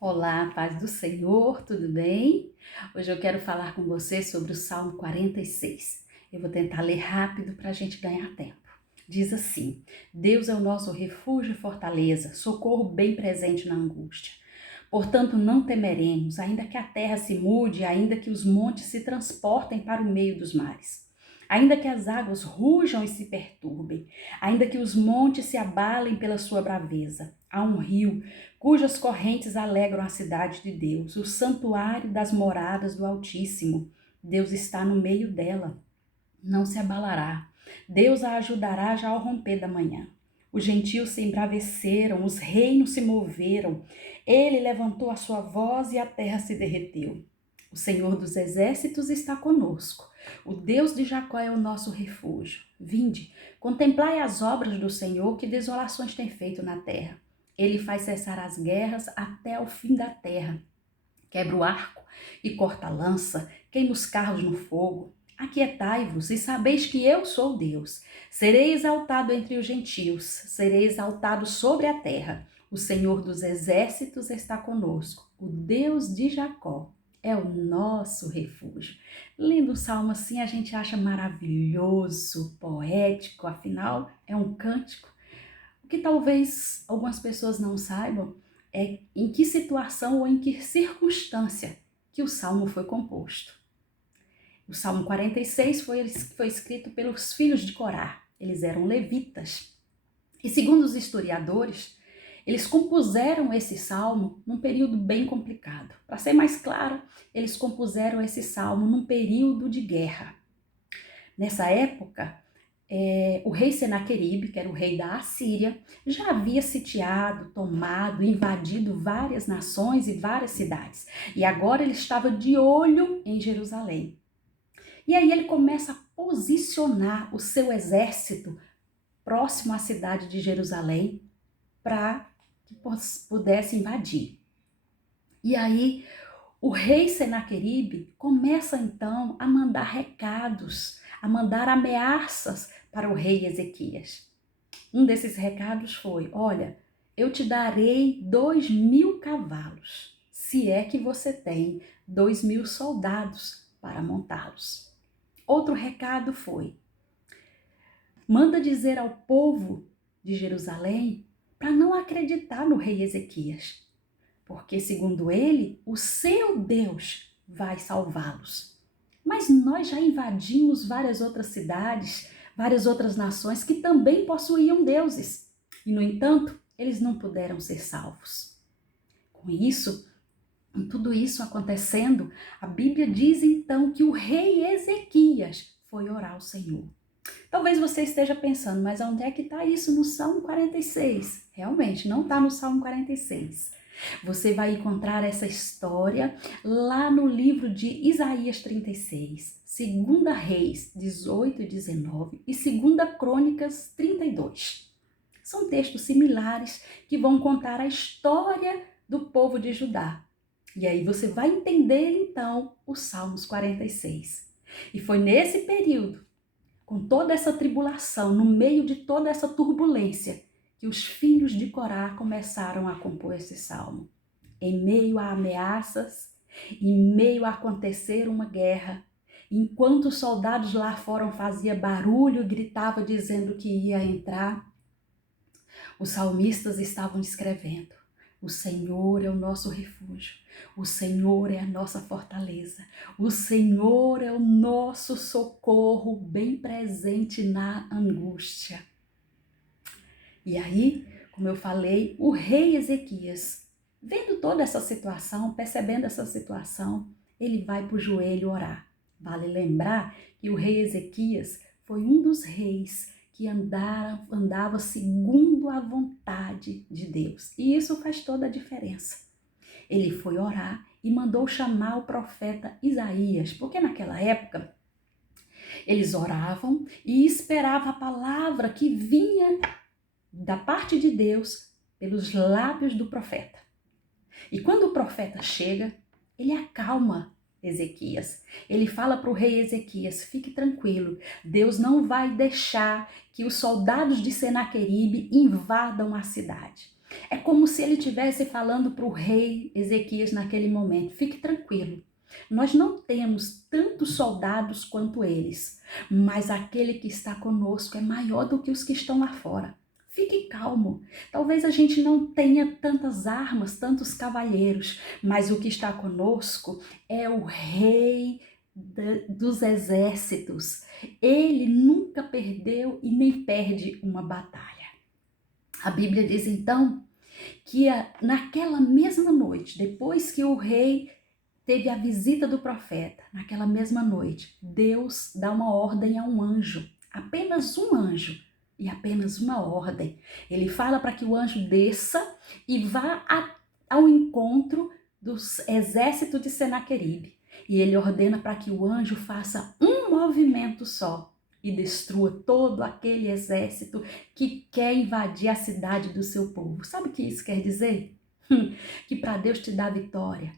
Olá, paz do Senhor, tudo bem? Hoje eu quero falar com você sobre o Salmo 46. Eu vou tentar ler rápido para a gente ganhar tempo. Diz assim: Deus é o nosso refúgio e fortaleza, socorro bem presente na angústia. Portanto, não temeremos, ainda que a terra se mude, ainda que os montes se transportem para o meio dos mares. Ainda que as águas rujam e se perturbem, ainda que os montes se abalem pela sua braveza. Há um rio cujas correntes alegram a cidade de Deus, o santuário das moradas do Altíssimo. Deus está no meio dela, não se abalará. Deus a ajudará já ao romper da manhã. Os gentios se embraveceram, os reinos se moveram. Ele levantou a sua voz e a terra se derreteu. O Senhor dos exércitos está conosco. O Deus de Jacó é o nosso refúgio. Vinde, contemplai as obras do Senhor, que desolações tem feito na terra. Ele faz cessar as guerras até o fim da terra. Quebra o arco e corta a lança, queima os carros no fogo. Aquietai-vos e sabeis que eu sou Deus. Serei exaltado entre os gentios, serei exaltado sobre a terra. O Senhor dos exércitos está conosco. O Deus de Jacó é o nosso refúgio. Lendo o salmo assim, a gente acha maravilhoso, poético, afinal, é um cântico. O que talvez algumas pessoas não saibam é em que situação ou em que circunstância que o salmo foi composto. O Salmo 46 foi escrito pelos filhos de Corá. Eles eram levitas. E segundo os historiadores, eles compuseram esse salmo num período bem complicado. Para ser mais claro, eles compuseram esse salmo num período de guerra. Nessa época, o rei Senaqueribe, que era o rei da Assíria, já havia sitiado, tomado, invadido várias nações e várias cidades. E agora ele estava de olho em Jerusalém. E aí ele começa a posicionar o seu exército próximo à cidade de Jerusalém para que pudesse invadir. E aí o rei Senaqueribe começa então a mandar recados, a mandar ameaças para o rei Ezequias. Um desses recados foi: olha, eu te darei 2.000 cavalos, se é que você tem 2.000 soldados para montá-los. Outro recado foi: manda dizer ao povo de Jerusalém para não acreditar no rei Ezequias, porque, segundo ele, o seu Deus vai salvá-los. Mas nós já invadimos várias outras cidades, várias outras nações que também possuíam deuses. E, no entanto, eles não puderam ser salvos. Com isso, com tudo isso acontecendo, a Bíblia diz então que o rei Ezequias foi orar ao Senhor. Talvez você esteja pensando, mas onde é que está isso no Salmo 46? Realmente, não está no Salmo 46. Você vai encontrar essa história lá no livro de Isaías 36, 2 Reis 18 e 19 e 2 Crônicas 32. São textos similares que vão contar a história do povo de Judá. E aí você vai entender então os Salmos 46. E foi nesse período, com toda essa tribulação, no meio de toda essa turbulência, que os filhos de Corá começaram a compor esse salmo. Em meio a ameaças, em meio a acontecer uma guerra, enquanto os soldados lá fora faziam barulho e gritavam dizendo que ia entrar, os salmistas estavam escrevendo: o Senhor é o nosso refúgio, o Senhor é a nossa fortaleza, o Senhor é o nosso socorro bem presente na angústia. E aí, como eu falei, o rei Ezequias, vendo toda essa situação, percebendo essa situação, ele vai para o joelho orar. Vale lembrar que o rei Ezequias foi um dos reis que andava segundo a vontade de Deus. E isso faz toda a diferença. Ele foi orar e mandou chamar o profeta Isaías, porque naquela época eles oravam e esperavam a palavra que vinha da parte de Deus pelos lábios do profeta. E quando o profeta chega, ele acalma Ezequias. Ele fala para o rei Ezequias: fique tranquilo, Deus não vai deixar que os soldados de Senaqueribe invadam a cidade. É como se ele estivesse falando para o rei Ezequias naquele momento: fique tranquilo, nós não temos tantos soldados quanto eles, mas aquele que está conosco é maior do que os que estão lá fora. Fique calmo. Talvez a gente não tenha tantas armas, tantos cavalheiros, mas o que está conosco é o rei dos exércitos. Ele nunca perdeu e nem perde uma batalha. A Bíblia diz então que naquela mesma noite, depois que o rei teve a visita do profeta, naquela mesma noite, Deus dá uma ordem a um anjo, apenas um anjo e apenas uma ordem. Ele fala para que o anjo desça e vá ao encontro do exército de Senaqueribe. E ele ordena para que o anjo faça um movimento só e destrua todo aquele exército que quer invadir a cidade do seu povo. Sabe o que isso quer dizer? Que para Deus te dar vitória,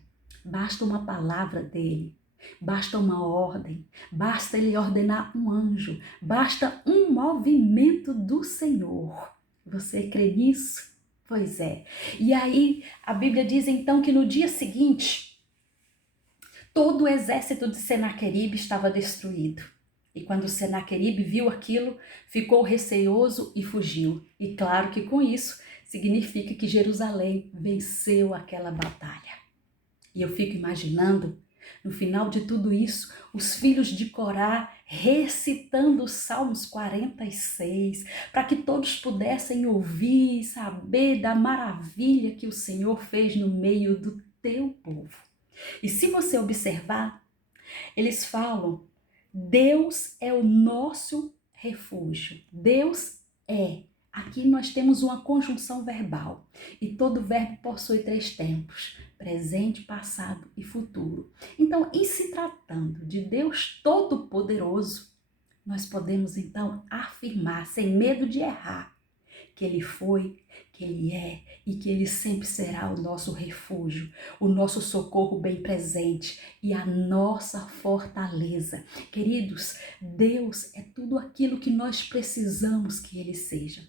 basta uma palavra dele, basta uma ordem, basta ele ordenar um anjo, basta um movimento do Senhor. Você crê nisso? Pois é. E aí a Bíblia diz então que no dia seguinte, todo o exército de Senaqueribe estava destruído. E quando Senaqueribe viu aquilo, ficou receoso e fugiu. E claro que com isso significa que Jerusalém venceu aquela batalha. E eu fico imaginando, no final de tudo isso, os filhos de Corá recitando os Salmos 46, para que todos pudessem ouvir e saber da maravilha que o Senhor fez no meio do teu povo. E se você observar, eles falam: Deus é o nosso refúgio. Deus é. Aqui nós temos uma conjunção verbal e todo verbo possui 3 tempos: presente, passado e futuro. Então, em se tratando de Deus Todo-Poderoso, nós podemos então afirmar, sem medo de errar, que Ele foi, que Ele é e que Ele sempre será o nosso refúgio, o nosso socorro bem presente e a nossa fortaleza. Queridos, Deus é tudo aquilo que nós precisamos que Ele seja.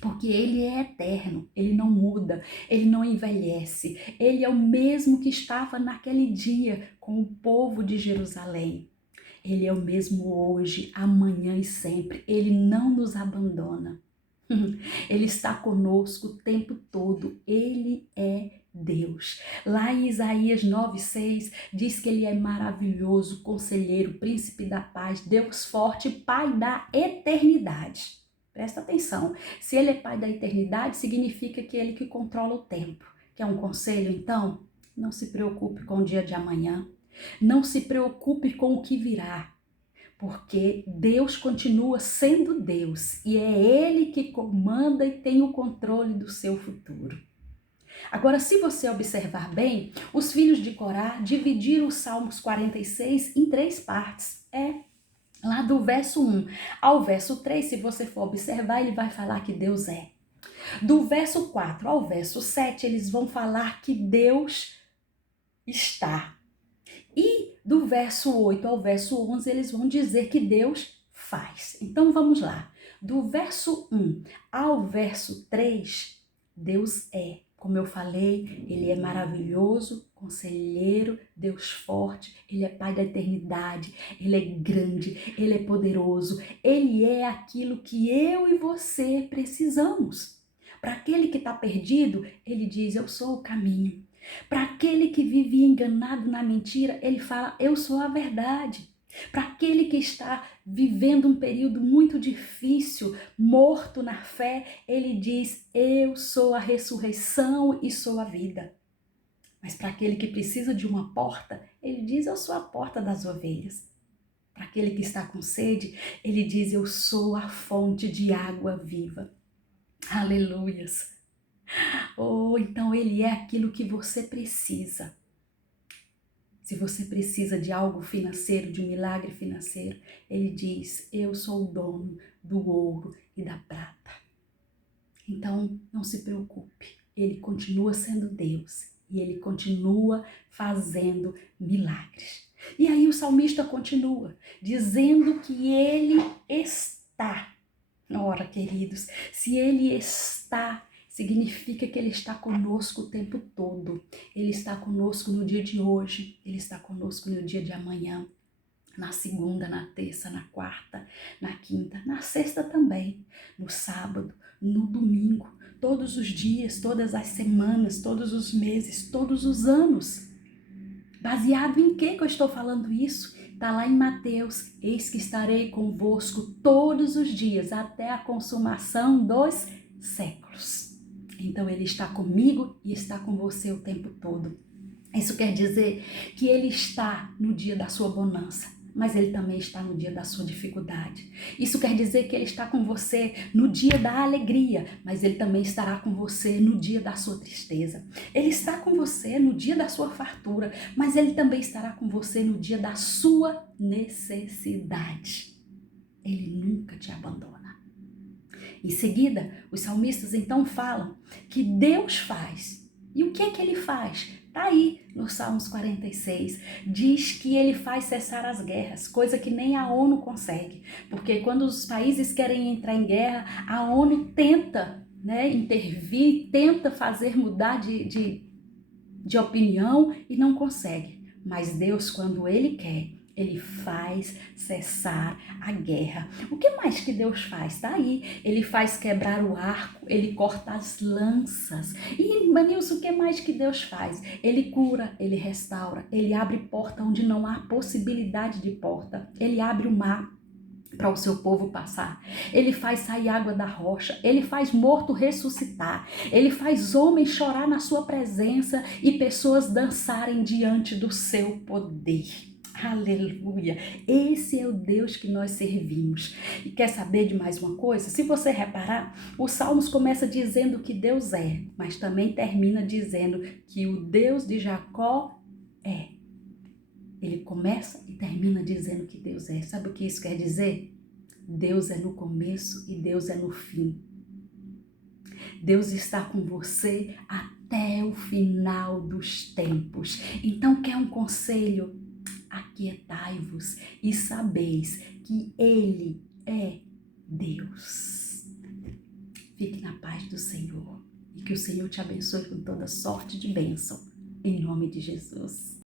Porque Ele é eterno, Ele não muda, Ele não envelhece. Ele é o mesmo que estava naquele dia com o povo de Jerusalém. Ele é o mesmo hoje, amanhã e sempre. Ele não nos abandona. Ele está conosco o tempo todo. Ele é Deus. Lá em Isaías 9:6 diz que Ele é maravilhoso, conselheiro, príncipe da paz, Deus forte, Pai da eternidade. Presta atenção, se Ele é Pai da eternidade, significa que Ele que controla o tempo. Quer um conselho então? Não se preocupe com o dia de amanhã, não se preocupe com o que virá, porque Deus continua sendo Deus e é Ele que comanda e tem o controle do seu futuro. Agora, se você observar bem, os filhos de Corá dividiram os Salmos 46 em 3 partes. Lá do verso 1 ao verso 3, se você for observar, ele vai falar que Deus é. Do verso 4 ao verso 7, eles vão falar que Deus está. E do verso 8 ao verso 11, eles vão dizer que Deus faz. Então vamos lá. Do verso 1 ao verso 3, Deus é. Como eu falei, Ele é maravilhoso, conselheiro, Deus forte, Ele é Pai da eternidade, Ele é grande, Ele é poderoso, Ele é aquilo que eu e você precisamos. Para aquele que está perdido, Ele diz: eu sou o caminho. Para aquele que vive enganado na mentira, Ele fala: eu sou a verdade. Para aquele que está vivendo um período muito difícil, morto na fé, Ele diz: eu sou a ressurreição e sou a vida. Mas para aquele que precisa de uma porta, Ele diz: eu sou a porta das ovelhas. Para aquele que está com sede, Ele diz: eu sou a fonte de água viva. Aleluias! Oh, então Ele é aquilo que você precisa. Se você precisa de algo financeiro, de um milagre financeiro, Ele diz: eu sou o dono do ouro e da prata. Então, não se preocupe. Ele continua sendo Deus e Ele continua fazendo milagres. E aí o salmista continua dizendo que Ele está. Ora, queridos, se Ele está, significa que Ele está conosco o tempo todo. Ele está conosco no dia de hoje, Ele está conosco no dia de amanhã, na segunda, na terça, na quarta, na quinta, na sexta também, no sábado, no domingo, todos os dias, todas as semanas, todos os meses, todos os anos. Baseado em que eu estou falando isso? Está lá em Mateus: eis que estarei convosco todos os dias até a consumação dos séculos. Então Ele está comigo e está com você o tempo todo. Isso quer dizer que Ele está no dia da sua bonança, mas Ele também está no dia da sua dificuldade. Isso quer dizer que Ele está com você no dia da alegria, mas Ele também estará com você no dia da sua tristeza. Ele está com você no dia da sua fartura, mas Ele também estará com você no dia da sua necessidade. Ele nunca te abandona. Em seguida, os salmistas então falam que Deus faz. E o que é que Ele faz? Está aí no Salmos 46, diz que Ele faz cessar as guerras, coisa que nem a ONU consegue, porque quando os países querem entrar em guerra, a ONU tenta, intervir, tenta fazer mudar de opinião e não consegue. Mas Deus, quando Ele quer, Ele faz cessar a guerra. O que mais que Deus faz? Tá aí. Ele faz quebrar o arco, Ele corta as lanças. E, Manilson, o que mais que Deus faz? Ele cura, Ele restaura, Ele abre porta onde não há possibilidade de porta. Ele abre o mar para o seu povo passar. Ele faz sair água da rocha, Ele faz morto ressuscitar, Ele faz homens chorar na sua presença e pessoas dançarem diante do seu poder. Aleluia! Esse é o Deus que nós servimos. E quer saber de mais uma coisa? Se você reparar, os Salmos começa dizendo que Deus é, mas também termina dizendo que o Deus de Jacó é. Ele começa e termina dizendo que Deus é. Sabe o que isso quer dizer? Deus é no começo e Deus é no fim. Deus está com você até o final dos tempos. Então, quer um conselho? Aquietai-vos e sabeis que Ele é Deus. Fique na paz do Senhor e que o Senhor te abençoe com toda sorte de bênção. Em nome de Jesus.